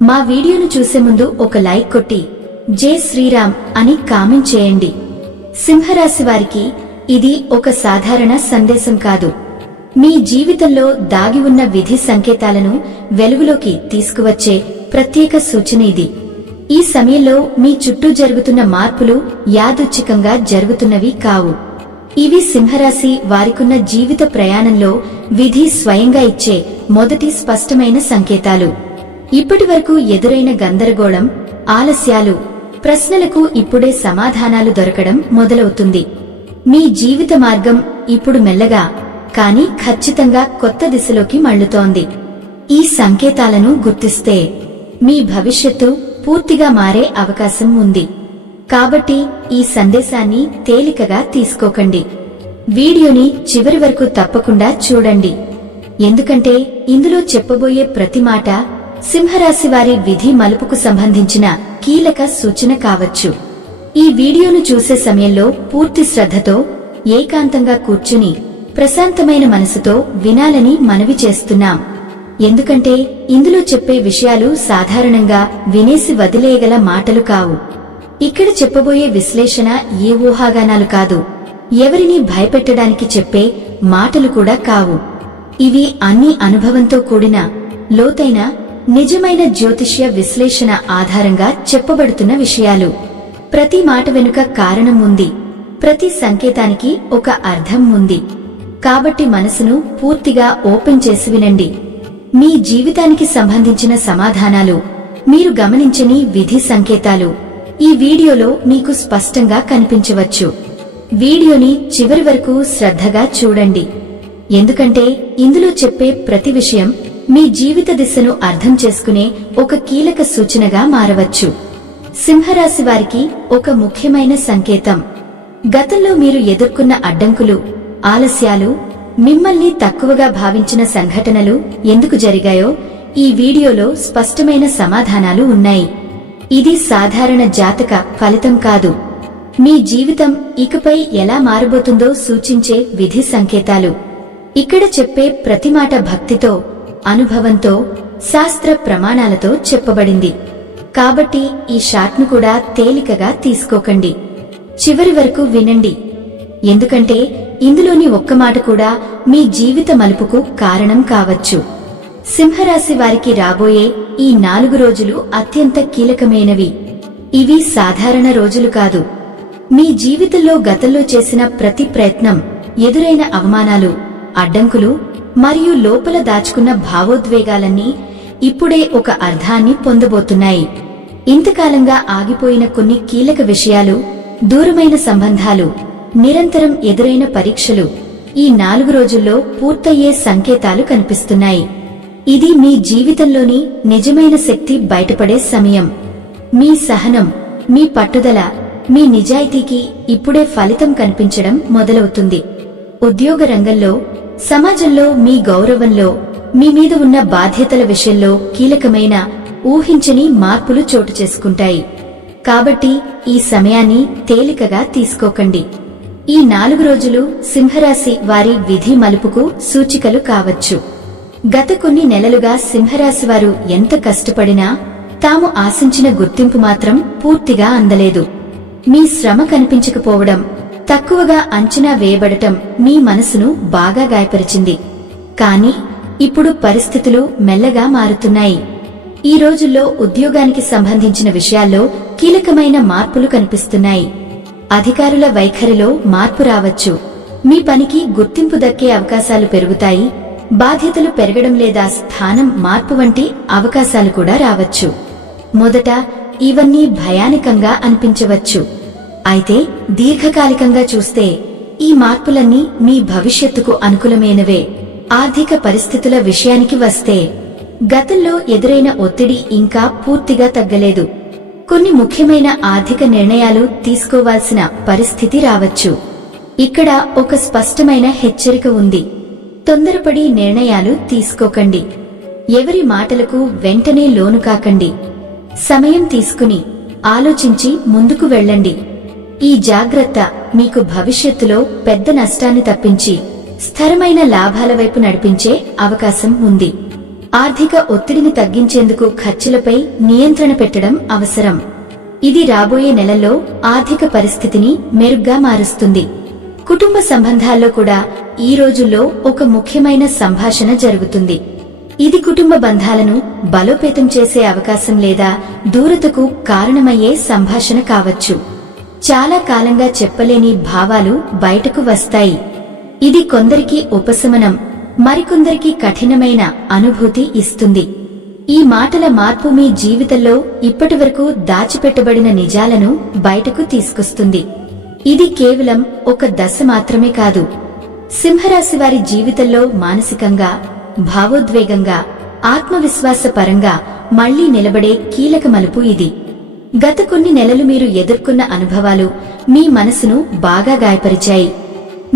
మా వీడియోను చూసే ముందు ఒక లైక్ కొట్టి జై శ్రీరామ్ అని కామెంట్ చేయండి. సింహరాశి వారికి ఇది ఒక సాధారణ సందేశం కాదు. మీ జీవితంలో దాగి ఉన్న విధి సంకేతాలను వెలుగులోకి తీసుకువచ్చే ప్రత్యేక సూచన ఇది. ఈ సమయంలో మీ చుట్టూ జరుగుతున్న మార్పులు యాదృచ్ఛికంగా జరుగుతున్నవి కావు. ఇవి సింహరాశి వారికున్న జీవిత ప్రయాణంలో విధి స్వయంగా ఇచ్చే మొదటి స్పష్టమైన సంకేతాలు. ఇప్పటివరకు ఎదురైన గందరగోళం, ఆలస్యాలు, ప్రశ్నలకు ఇప్పుడే సమాధానాలు దొరకడం మొదలవుతుంది. మీ జీవిత మార్గం ఇప్పుడు మెల్లగా కానీ ఖచ్చితంగా కొత్త దిశలోకి మళ్లుతోంది. ఈ సంకేతాలను గుర్తిస్తే మీ భవిష్యత్తు పూర్తిగా మారే అవకాశం ఉంది. కాబట్టి ఈ సందేశాన్ని తేలికగా తీసుకోకండి. వీడియోని చివరి వరకు తప్పకుండా చూడండి. ఎందుకంటే ఇందులో చెప్పబోయే ప్రతి మాట సింహరాశి వారి విధి మలుపుకు సంబంధించిన కీలక సూచన కావచ్చు. ఈ వీడియోను చూసే సమయంలో పూర్తి శ్రద్ధతో ఏకాంతంగా కూర్చుని ప్రశాంతమైన మనసుతో వినాలని మనవి చేస్తున్నాం. ఎందుకంటే ఇందులో చెప్పే విషయాలు సాధారణంగా వినేసి వదిలేయగల మాటలు కావు. ఇక్కడ చెప్పబోయే విశ్లేషణ ఏ ఊహాగానాలు కాదు, ఎవరిని భయపెట్టడానికి చెప్పే మాటలు కూడా కావు. ఇవి అన్ని అనుభవంతో కూడిన లోతైన నిజమైన జ్యోతిష్య విశ్లేషణ ఆధారంగా చెప్పబడుతున్న విషయాలు. ప్రతి మాట వెనుక కారణం ఉంది, ప్రతి సంకేతానికి ఒక అర్థం ఉంది. కాబట్టి మనసును పూర్తిగా ఓపెన్ చేసి వినండి. మీ జీవితానికి సంబంధించిన సమాధానాలు, మీరు గమనించని విధి సంకేతాలు ఈ వీడియోలో మీకు స్పష్టంగా కనిపించవచ్చు. వీడియోని చివరి వరకు శ్రద్ధగా చూడండి. ఎందుకంటే ఇందులో చెప్పే ప్రతి విషయం మీ జీవిత దిశను అర్థం చేసుకునే ఒక కీలక సూచనగా మారవచ్చు. సింహరాశి వారికి ఒక ముఖ్యమైన సంకేతం. గతంలో మీరు ఎదుర్కొన్న అడ్డంకులు, ఆలస్యాలు, మిమ్మల్ని తక్కువగా భావించిన సంఘటనలు ఎందుకు జరిగాయో ఈ వీడియోలో స్పష్టమైన సమాధానాలు ఉన్నాయి. ఇది సాధారణ జాతక ఫలితం కాదు. మీ జీవితం ఇకపై ఎలా మారబోతుందో సూచించే విధి సంకేతాలు. ఇక్కడ చెప్పే ప్రతి మాట భక్తితో, అనుభవంతో, శాస్త్ర ప్రమాణాలతో చెప్పబడింది. కాబట్టి ఈ షాట్ను కూడా తేలికగా తీసుకోకండి. చివరి వరకు వినండి. ఎందుకంటే ఇందులోని ఒక్క మాట కూడా మీ జీవిత మలుపుకు కారణం కావచ్చు. సింహరాశి వారికి రాబోయే ఈ 4 రోజులు అత్యంత కీలకమైనవి. ఇవి సాధారణ రోజులు కాదు. మీ జీవితంలో గతంలో చేసిన ప్రతి ప్రయత్నం, ఎదురైన అవమానాలు, అడ్డంకులు మరియు లోపల దాచుకున్న భావోద్వేగాలన్నీ ఇప్పుడే ఒక అర్థాన్ని పొందబోతున్నాయి. ఇంతకాలంగా ఆగిపోయిన కొన్ని కీలక విషయాలు, దూరమైన సంబంధాలు, నిరంతరం ఎదురైన పరీక్షలు ఈ 4 రోజుల్లో పూర్తయ్యే సంకేతాలు కనిపిస్తున్నాయి. ఇది మీ జీవితంలోని నిజమైన శక్తి బయటపడే సమయం. మీ సహనం, మీ పట్టుదల, మీ నిజాయితీకి ఇప్పుడే ఫలితం కనిపించడం మొదలవుతుంది. ఉద్యోగ రంగంలో, సమాజంలో మీ గౌరవంలో, మీ మీద ఉన్న బాధ్యతల విషయంలో కీలకమైన ఊహించని మార్పులు చోటు చేసుకుంటాయి. కాబట్టి ఈ సమయాన్ని తేలికగా తీసుకోకండి. ఈ 4 రోజులు సింహరాశి వారి విధి మలుపుకు సూచికలు కావచ్చు. గత కొన్ని నెలలుగా సింహరాశి వారు ఎంత కష్టపడినా తాము ఆశించిన గుర్తింపు మాత్రం పూర్తిగా అందలేదు. మీ శ్రమ కనిపించకపోవడం, తక్కువగా అంచనా వేయబడటం మీ మనసును బాగా గాయపరిచింది. కానీ ఇప్పుడు పరిస్థితులు మెల్లగా మారుతున్నాయి. ఈ రోజుల్లో ఉద్యోగానికి సంబంధించిన విషయాల్లో కీలకమైన మార్పులు కనిపిస్తున్నాయి. అధికారుల వైఖరిలో మార్పు రావచ్చు. మీ పనికి గుర్తింపు దక్కే అవకాశాలు పెరుగుతాయి. బాధ్యతలు పెరగడం లేదా స్థానం మార్పు వంటి అవకాశాలు కూడా రావచ్చు. మొదట ఇవన్నీ భయానకంగా అనిపించవచ్చు. అయితే దీర్ఘకాలికంగా చూస్తే ఈ మార్పులన్నీ మీ భవిష్యత్తుకు అనుకూలమైనవే. ఆర్థిక పరిస్థితుల విషయానికి వస్తే గతంలో ఎదురైన ఒత్తిడి ఇంకా పూర్తిగా తగ్గలేదు. కొన్ని ముఖ్యమైన ఆర్థిక నిర్ణయాలు తీసుకోవాల్సిన పరిస్థితి రావచ్చు. ఇక్కడ ఒక స్పష్టమైన హెచ్చరిక ఉంది. తొందరపడి నిర్ణయాలు తీసుకోకండి. ఎవరి మాటలకు వెంటనే లోను కాకండి. సమయం తీసుకుని ఆలోచించి ముందుకు వెళ్ళండి. ఈ జాగ్రత్త మీకు భవిష్యత్తులో పెద్ద నష్టాన్ని తప్పించి స్థిరమైన లాభాల వైపు నడిపించే అవకాశం ఉంది. ఆర్థిక ఒత్తిడిని తగ్గించేందుకు ఖర్చులపై నియంత్రణ పెట్టడం అవసరం. ఇది రాబోయే నెలల్లో ఆర్థిక పరిస్థితిని మెరుగ్గా మారుస్తుంది. కుటుంబ సంబంధాల్లో కూడా ఈ రోజుల్లో ఒక ముఖ్యమైన సంభాషణ జరుగుతుంది. ఇది కుటుంబ బంధాలను బలోపేతం చేసే అవకాశం లేదా దూరతకు కారణమయ్యే సంభాషణ కావచ్చు. చాలా కాలంగా చెప్పలేని భావాలు బయటకు వస్తాయి. ఇది కొందరికి ఉపశమనం, మరికొందరికి కఠినమైన అనుభూతి ఇస్తుంది. ఈ మాటల మార్పు మీ జీవితంలో ఇప్పటివరకు దాచిపెట్టబడిన నిజాలను బయటకు తీసుకొస్తుంది. ఇది కేవలం ఒక దశ మాత్రమే కాదు. సింహరాశి వారి జీవితంలో మానసికంగా, భావోద్వేగంగా, ఆత్మవిశ్వాసపరంగా మళ్లీ నిలబడే కీలక మలుపు ఇది. గత కొన్ని నెలలు మీరు ఎదుర్కొన్న అనుభవాలు మీ మనసును బాగా గాయపరిచాయి.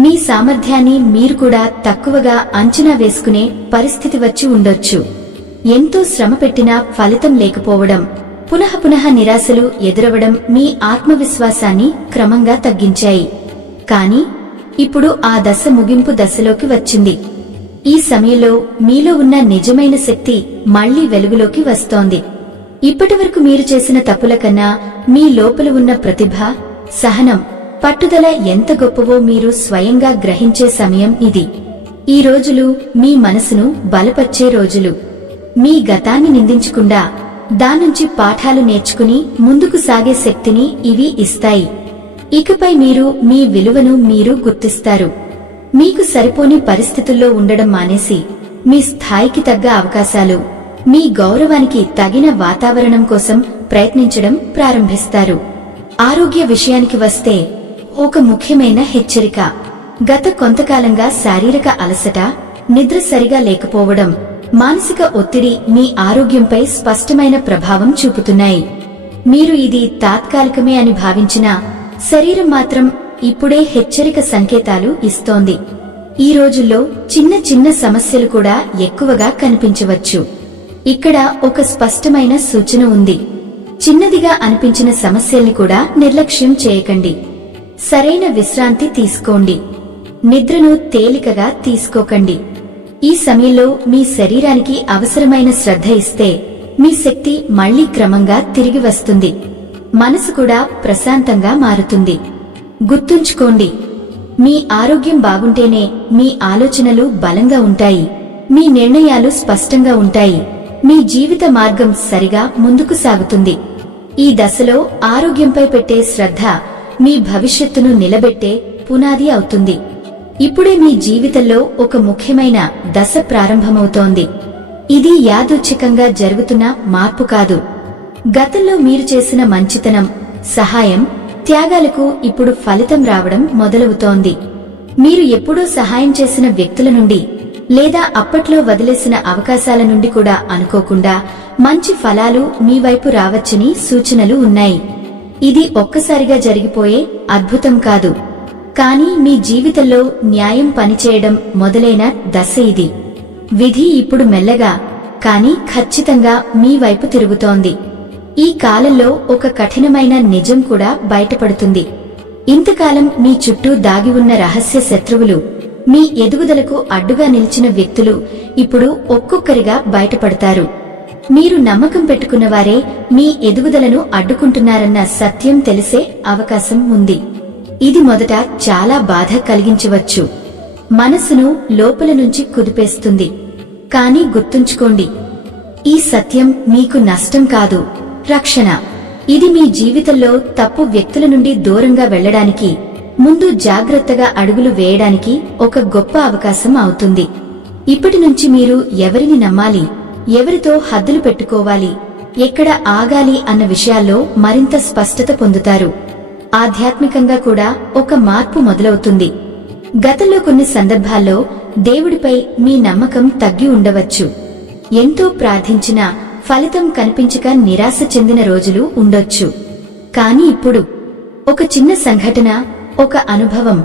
మీ సామర్థ్యాన్ని మీరు కూడా తక్కువగా అంచనా వేసుకునే పరిస్థితి వచ్చి ఉండొచ్చు. ఎంతో శ్రమ పెట్టినా ఫలితం లేకపోవడం, పునః నిరాశలు ఎదురవడం మీ ఆత్మవిశ్వాసాన్ని క్రమంగా తగ్గించాయి. కాని ఇప్పుడు ఆ దశ ముగింపు దశలోకి వచ్చింది. ఈ సమయంలో మీలో ఉన్న నిజమైన శక్తి మళ్లీ వెలుగులోకి వస్తోంది. ఇప్పటివరకు మీరు చేసిన తప్పుల కన్నా మీ లోపల ఉన్న ప్రతిభ, సహనం, పట్టుదల ఎంత గొప్పవో మీరు స్వయంగా గ్రహించే సమయం ఇది. ఈ రోజులు మీ మనసును బలపర్చే రోజులు. మీ గతాన్ని నిందించకుండా దానుంచి పాఠాలు నేర్చుకుని ముందుకు సాగే శక్తిని ఇవి ఇస్తాయి. ఇకపై మీరు మీ విలువను మీరు గుర్తిస్తారు. మీకు సరిపోని పరిస్థితుల్లో ఉండడం మానేసి మీ స్థాయికి తగ్గ అవకాశాలు, మీ గౌరవానికి తగిన వాతావరణం కోసం ప్రయత్నించడం ప్రారంభిస్తారు. ఆరోగ్య విషయానికి వస్తే ఒక ముఖ్యమైన హెచ్చరిక. గత కొంతకాలంగా శారీరక అలసట, నిద్ర సరిగా లేకపోవడం, మానసిక ఒత్తిడి మీ ఆరోగ్యంపై స్పష్టమైన ప్రభావం చూపుతున్నాయి. మీరు ఇది తాత్కాలికమే అని భావించినా శరీరం మాత్రం ఇప్పుడే హెచ్చరిక సంకేతాలు ఇస్తోంది. ఈ రోజుల్లో చిన్న చిన్న సమస్యలు కూడా ఎక్కువగా కనిపించవచ్చు. ఇక్కడ ఒక స్పష్టమైన సూచన ఉంది. చిన్నదిగా అనిపించిన సమస్యల్ని కూడా నిర్లక్ష్యం చేయకండి. సరైన విశ్రాంతి తీసుకోండి. నిద్రను తేలికగా తీసుకోకండి. ఈ సమయంలో మీ శరీరానికి అవసరమైన శ్రద్ధ ఇస్తే మీ శక్తి మళ్లీ క్రమంగా తిరిగి వస్తుంది. మనసు కూడా ప్రశాంతంగా మారుతుంది. గుర్తుంచుకోండి, మీ ఆరోగ్యం బాగుంటేనే మీ ఆలోచనలు బలంగా ఉంటాయి, మీ నిర్ణయాలు స్పష్టంగా ఉంటాయి, మీ జీవిత మార్గం సరిగా ముందుకు సాగుతుంది. ఈ దశలో ఆరోగ్యంపై పెట్టే శ్రద్ధ మీ భవిష్యత్తును నిలబెట్టే పునాది అవుతుంది. ఇప్పుడే మీ జీవితంలో ఒక ముఖ్యమైన దశ ప్రారంభమవుతోంది. ఇది యాదృచ్ఛికంగా జరుగుతున్న మార్పు కాదు. గతంలో మీరు చేసిన మంచితనం, సహాయం, త్యాగాలకు ఇప్పుడు ఫలితం రావడం మొదలవుతోంది. మీరు ఎప్పుడూ సహాయం చేసిన వ్యక్తుల నుండి లేదా అప్పట్లో వదిలేసిన అవకాశాల నుండి కూడా అనుకోకుండా మంచి ఫలాలు మీ వైపు రావచ్చని సూచనలు ఉన్నాయి. ఇది ఒక్కసారిగా జరిగిపోయే అద్భుతం కాదు, కానీ మీ జీవితంలో న్యాయం పనిచేయడం మొదలైన దశ ఇది. విధి ఇప్పుడు మెల్లగా కానీ ఖచ్చితంగా మీ వైపు తిరుగుతోంది. ఈ కాలంలో ఒక కఠినమైన నిజం కూడా బయటపడుతుంది. ఇంతకాలం మీ చుట్టూ దాగి ఉన్న రహస్య శత్రువులు, మీ ఎదుగుదలకు అడ్డుగా నిలిచిన వ్యక్తులు ఇప్పుడు ఒక్కొక్కరిగా బయటపడతారు. మీరు నమ్మకం పెట్టుకున్నవారే మీ ఎదుగుదలను అడ్డుకుంటున్నారన్న సత్యం తెలిసే అవకాశం ఉంది. ఇది మొదట చాలా బాధ కలిగించవచ్చు, మనసును లోపల నుంచి కుదిపేస్తుంది. కానీ గుర్తుంచుకోండి, ఈ సత్యం మీకు నష్టం కాదు, రక్షణ. ఇది మీ జీవితంలో తప్పు వ్యక్తుల నుండి దూరంగా వెళ్లడానికి, ముందు జాగ్రత్తగా అడుగులు వేయడానికి ఒక గొప్ప అవకాశం అవుతుంది. ఇప్పటి నుంచి మీరు ఎవరిని నమ్మాలి, ఎవరితో హద్దులు పెట్టుకోవాలి, ఎక్కడ ఆగాలి అన్న విషయాల్లో మరింత స్పష్టత పొందుతారు. ఆధ్యాత్మికంగా కూడా ఒక మార్పు మొదలవుతుంది. గతంలో కొన్ని సందర్భాల్లో దేవుడిపై మీ నమ్మకం తగ్గి ఉండవచ్చు. ఎంతో ప్రార్థించినా ఫలితం కనిపించక నిరాశ చెందిన రోజులు ఉండొచ్చు. కానీ ఇప్పుడు ఒక చిన్న సంఘటన, ఒక అనుభవం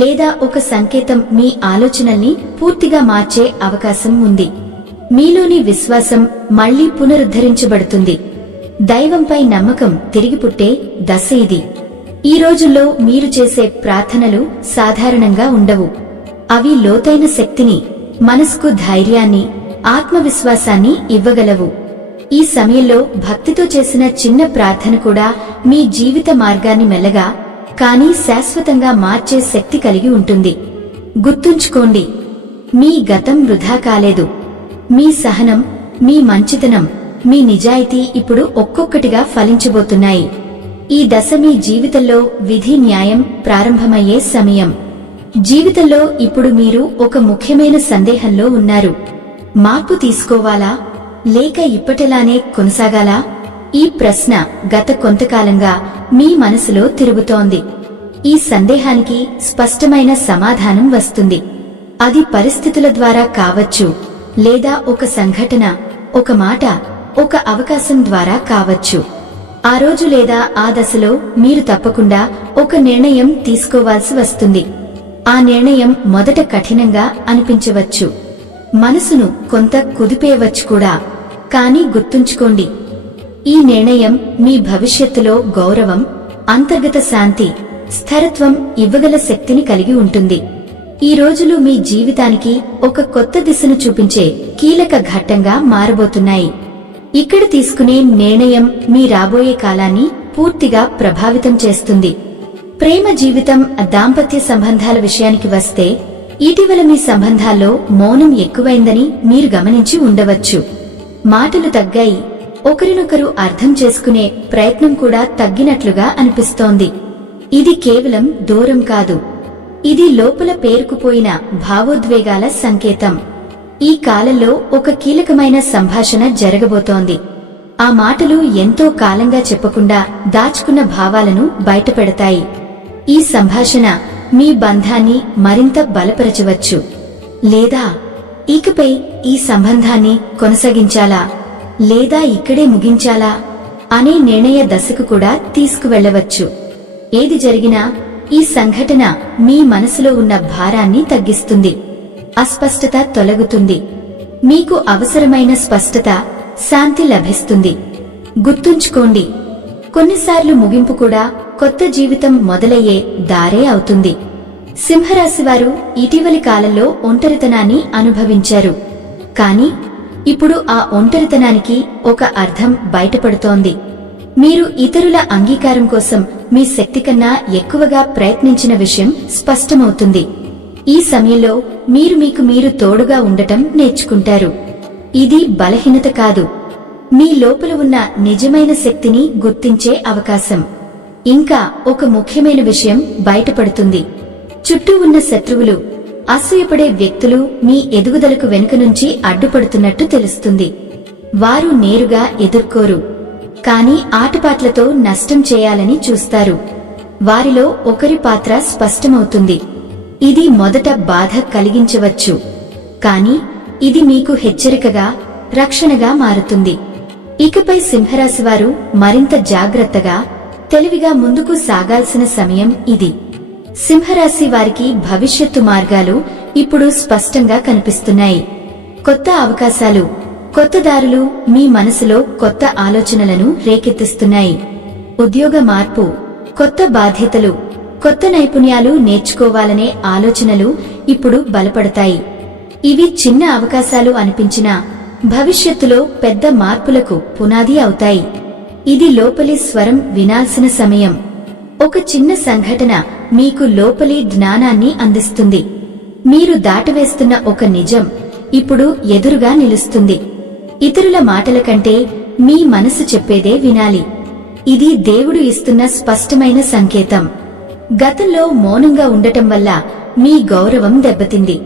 లేదా ఒక సంకేతం మీ ఆలోచనల్ని పూర్తిగా మార్చే అవకాశం ఉంది. మీలోని విశ్వాసం మళ్లీ పునరుద్ధరించబడుతుంది. దైవంపై నమ్మకం తిరిగి పుట్టే దశ ఇది. ఈ రోజుల్లో మీరు చేసే ప్రార్థనలు సాధారణంగా ఉండవు. అవి లోతైన శక్తిని, మనసుకు ధైర్యాన్ని, ఆత్మవిశ్వాసాన్ని ఇవ్వగలవు. ఈ సమయంలో భక్తితో చేసిన చిన్న ప్రార్థన కూడా మీ జీవిత మార్గాన్ని మెల్లగా కానీ శాశ్వతంగా మార్చే శక్తి కలిగి ఉంటుంది. గుర్తుంచుకోండి, మీ గతం వృధా కాలేదు. మీ సహనం, మీ మంచితనం, మీ నిజాయితీ ఇప్పుడు ఒక్కొక్కటిగా ఫలించబోతున్నాయి. ఈ దశ మీ జీవితంలో విధి న్యాయం ప్రారంభమయ్యే సమయం. జీవితంలో ఇప్పుడు మీరు ఒక ముఖ్యమైన సందేహంలో ఉన్నారు. మార్పు తీసుకోవాలా లేక ఇప్పటిలానే కొనసాగాలా? ఈ ప్రశ్న గత కొంతకాలంగా మీ మనసులో తిరుగుతోంది. ఈ సందేహానికి స్పష్టమైన సమాధానం వస్తుంది. అది పరిస్థితుల ద్వారా కావచ్చు, లేదా ఒక సంఘటన, ఒక మాట, ఒక అవకాశం ద్వారా కావచ్చు. ఆ రోజు లేదా ఆ దశలో మీరు తప్పకుండా ఒక నిర్ణయం తీసుకోవాల్సి వస్తుంది. ఆ నిర్ణయం మొదట కఠినంగా అనిపించవచ్చు, మనసును కొంత కుదిపేయవచ్చు కూడా. కానీ గుర్తుంచుకోండి, ఈ నిర్ణయం మీ భవిష్యత్తులో గౌరవం, అంతర్గత శాంతి, స్థిరత్వం ఇవ్వగల శక్తిని కలిగి ఉంటుంది. ఈ రోజులు మీ జీవితానికి ఒక కొత్త దిశను చూపించే కీలక ఘట్టంగా మారబోతున్నాయి. ఇక్కడ తీసుకునే నిర్ణయం మీ రాబోయే కాలాన్ని పూర్తిగా ప్రభావితం చేస్తుంది. ప్రేమ జీవితం, దాంపత్య సంబంధాల విషయానికి వస్తే, ఇటీవల మీ సంబంధాల్లో మౌనం ఎక్కువైందని మీరు గమనించి ఉండవచ్చు. మాటలు తగ్గాయి, ఒకరినొకరు అర్థం చేసుకునే ప్రయత్నం కూడా తగ్గినట్లుగా అనిపిస్తోంది. ఇది కేవలం దూరం కాదు, ఇది లోపల పేరుకుపోయిన భావోద్వేగాల సంకేతం. ఈ కాలంలో ఒక కీలకమైన సంభాషణ జరగబోతోంది. ఆ మాటలు ఎంతో కాలంగా చెప్పకుండా దాచుకున్న భావాలను బయటపెడతాయి. ఈ సంభాషణ మీ బంధాన్ని మరింత బలపరచవచ్చు, లేదా ఇకపై ఈ సంబంధాన్ని కొనసాగించాలా లేదా ఇక్కడే ముగించాలా అనే నిర్ణయ దశకు కూడా తీసుకువెళ్లవచ్చు. ఏది జరిగినా ఈ సంఘటన మీ మనసులో ఉన్న భారాన్ని తగ్గిస్తుంది. అస్పష్టత తొలగుతుంది. మీకు అవసరమైన స్పష్టత, శాంతి లభిస్తుంది. గుర్తుంచుకోండి, కొన్నిసార్లు ముగింపు కూడా కొత్త జీవితం మొదలయ్యే దారే అవుతుంది. సింహరాశివారు ఇటీవలి కాలంలో ఒంటరితనాన్ని అనుభవించారు. కాని ఇప్పుడు ఆ ఒంటరితనానికి ఒక అర్థం బయటపడుతోంది. మీరు ఇతరుల అంగీకారం కోసం మీ శక్తి కన్నా ఎక్కువగా ప్రయత్నించిన విషయం స్పష్టమవుతుంది. ఈ సమయంలో మీరు మీకు మీరు తోడుగా ఉండటం నేర్చుకుంటారు. ఇది బలహీనత కాదు, మీ లోపల ఉన్న నిజమైన శక్తిని గుర్తించే అవకాశం. ఇంకా ఒక ముఖ్యమైన విషయం బయటపడుతుంది. చుట్టూ ఉన్న శత్రువులు, అసూయపడే వ్యక్తులు మీ ఎదుగుదలకు వెనుక నుంచి అడ్డుపడుతున్నట్టు తెలుస్తుంది. వారు నేరుగా ఎదుర్కోరు, కాని ఆటపాట్లతో నష్టం చేయాలని చూస్తారు. వారిలో ఒకరి పాత్ర స్పష్టమవుతుంది. ఇది మొదట బాధ కలిగించవచ్చు, కాని ఇది మీకు హెచ్చరికగా, రక్షణగా మారుతుంది. ఇకపై సింహరాశివారు మరింత జాగ్రత్తగా, తెలివిగా ముందుకు సాగాల్సిన సమయం ఇది. సింహరాశి వారికి భవిష్యత్తు మార్గాలు ఇప్పుడు స్పష్టంగా కనిపిస్తున్నాయి. కొత్త అవకాశాలు, కొత్త దారులు మీ మనసులో కొత్త ఆలోచనలను రేకెత్తిస్తున్నాయి. ఉద్యోగ మార్పు, కొత్త బాధ్యతలు, కొత్త నైపుణ్యాలు నేర్చుకోవాలనే ఆలోచనలు ఇప్పుడు బలపడతాయి. ఇవి చిన్న అవకాశాలు అనిపించినా భవిష్యత్తులో పెద్ద మార్పులకు పునాది అవుతాయి. ఇది లోపలి స్వరం వినాల్సిన సమయం. ఒక చిన్న సంఘటన మీకు లోపలి జ్ఞానాన్ని అందిస్తుంది. మీరు దాటవేస్తున్న ఒక నిజం ఇప్పుడు ఎదురుగా నిలుస్తుంది. ఇతరుల మాటల కంటే మీ మనసు చెప్పేదే వినాలి. ఇది దేవుడు ఇస్తున్న స్పష్టమైన సంకేతం. గతంలో మౌనంగా ఉండటం వల్ల మీ గౌరవం దెబ్బతింది.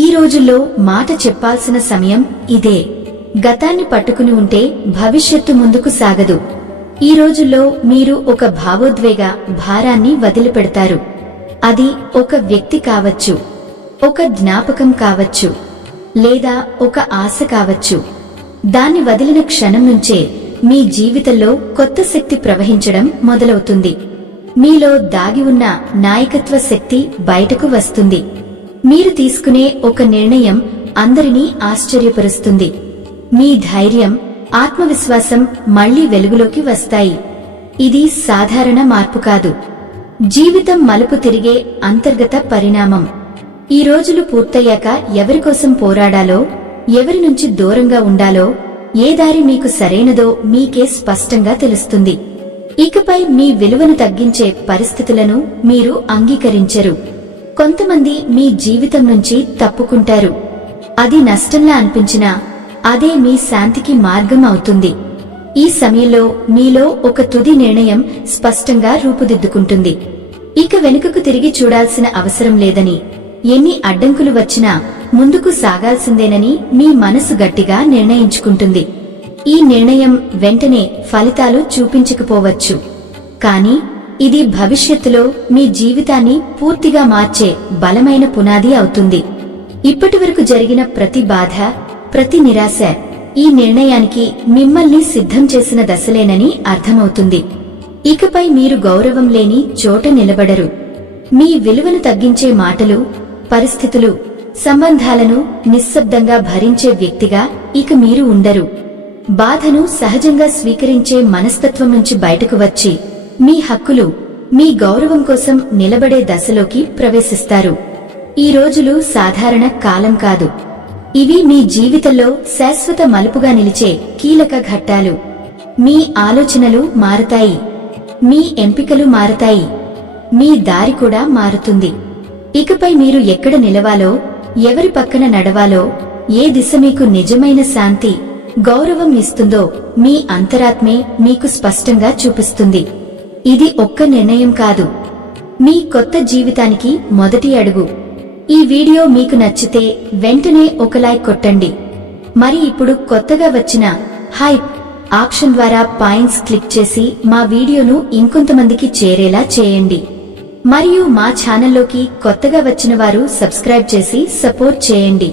ఈ రోజుల్లో మాట చెప్పాల్సిన సమయం ఇదే. గతాన్ని పట్టుకుని ఉంటే భవిష్యత్తు ముందుకు సాగదు. ఈ రోజుల్లో మీరు ఒక భావోద్వేగ భారాన్ని వదిలిపెడతారు. అది ఒక వ్యక్తి కావచ్చు, ఒక జ్ఞాపకం కావచ్చు, లేదా ఒక ఆశ కావచ్చు. దాన్ని వదిలిన క్షణం నుంచే మీ జీవితంలో కొత్త శక్తి ప్రవహించడం మొదలవుతుంది. మీలో దాగి ఉన్న నాయకత్వ శక్తి బయటకు వస్తుంది. మీరు తీసుకునే ఒక నిర్ణయం అందరినీ ఆశ్చర్యపరుస్తుంది. మీ ధైర్యం, ఆత్మవిశ్వాసం మళ్లీ వెలుగులోకి వస్తాయి. ఇది సాధారణ మార్పు కాదు, జీవితం మలుపు తిరిగే అంతర్గత పరిణామం. ఈ రోజులు పూర్తయ్యాక ఎవరికోసం పోరాడాలో, ఎవరి నుంచి దూరంగా ఉండాలో, ఏ దారి మీకు సరైనదో మీకే స్పష్టంగా తెలుస్తుంది. ఇకపై మీ విలువను తగ్గించే పరిస్థితులను మీరు అంగీకరించరు. కొంతమంది మీ జీవితం నుంచి తప్పుకుంటారు. అది నష్టంలా అనిపించినా అదే మీ శాంతికి మార్గం అవుతుంది. ఈ సమయంలో మీలో ఒక తుది నిర్ణయం స్పష్టంగా రూపుదిద్దుకుంటుంది. ఇక వెనుకకు తిరిగి చూడాల్సిన అవసరం లేదని, ఎన్ని అడ్డంకులు వచ్చినా ముందుకు సాగాల్సిందేనని మీ మనసు గట్టిగా నిర్ణయించుకుంటుంది. ఈ నిర్ణయం వెంటనే ఫలితాలు చూపించకపోవచ్చు, కానీ ఇది భవిష్యత్తులో మీ జీవితాన్ని పూర్తిగా మార్చే బలమైన పునాది అవుతుంది. ఇప్పటివరకు జరిగిన ప్రతి బాధ, ప్రతి నిరాశ ఈ నిర్ణయానికి మిమ్మల్ని సిద్ధం చేసిన దశలేనని అర్థమవుతుంది. ఇకపై మీరు గౌరవం లేని చోట నిలబడరు. మీ విలువను తగ్గించే మాటలు, పరిస్థితులు, సంబంధాలను నిశ్శబ్దంగా భరించే వ్యక్తిగా ఇక మీరు ఉండరు. బాధను సహజంగా స్వీకరించే మనస్తత్వం నుంచి బయటకు వచ్చి మీ హక్కులు, మీ గౌరవం కోసం నిలబడే దశలోకి ప్రవేశిస్తారు. ఈ రోజులు సాధారణ కాలం కాదు. ఇవి మీ జీవితంలో శాశ్వత మలుపుగా నిలిచే కీలక ఘట్టాలు. మీ ఆలోచనలు మారతాయి, మీ ఎంపికలు మారతాయి, మీ దారి కూడా మారుతుంది. ఇకపై మీరు ఎక్కడ నిలవాలో, ఎవరి పక్కన నడవాలో, ఏ దిశ మీకు నిజమైన శాంతి, గౌరవం ఇస్తుందో మీ అంతరాత్మే మీకు స్పష్టంగా చూపిస్తుంది. ఇది ఒక్క నిర్ణయం కాదు, మీ కొత్త జీవితానికి మొదటి అడుగు. ఈ వీడియో మీకు నచ్చితే వెంటనే ఒక లైక్ కొట్టండి. మరి ఇప్పుడు కొత్తగా వచ్చిన హైప్ ఆప్షన్ ద్వారా పాయింట్స్ క్లిక్ చేసి మా వీడియోను ఇంకొంతమందికి చేరేలా చేయండి. మరియు మా ఛానల్లోకి కొత్తగా వచ్చిన వారు సబ్స్క్రైబ్ చేసి సపోర్ట్ చేయండి.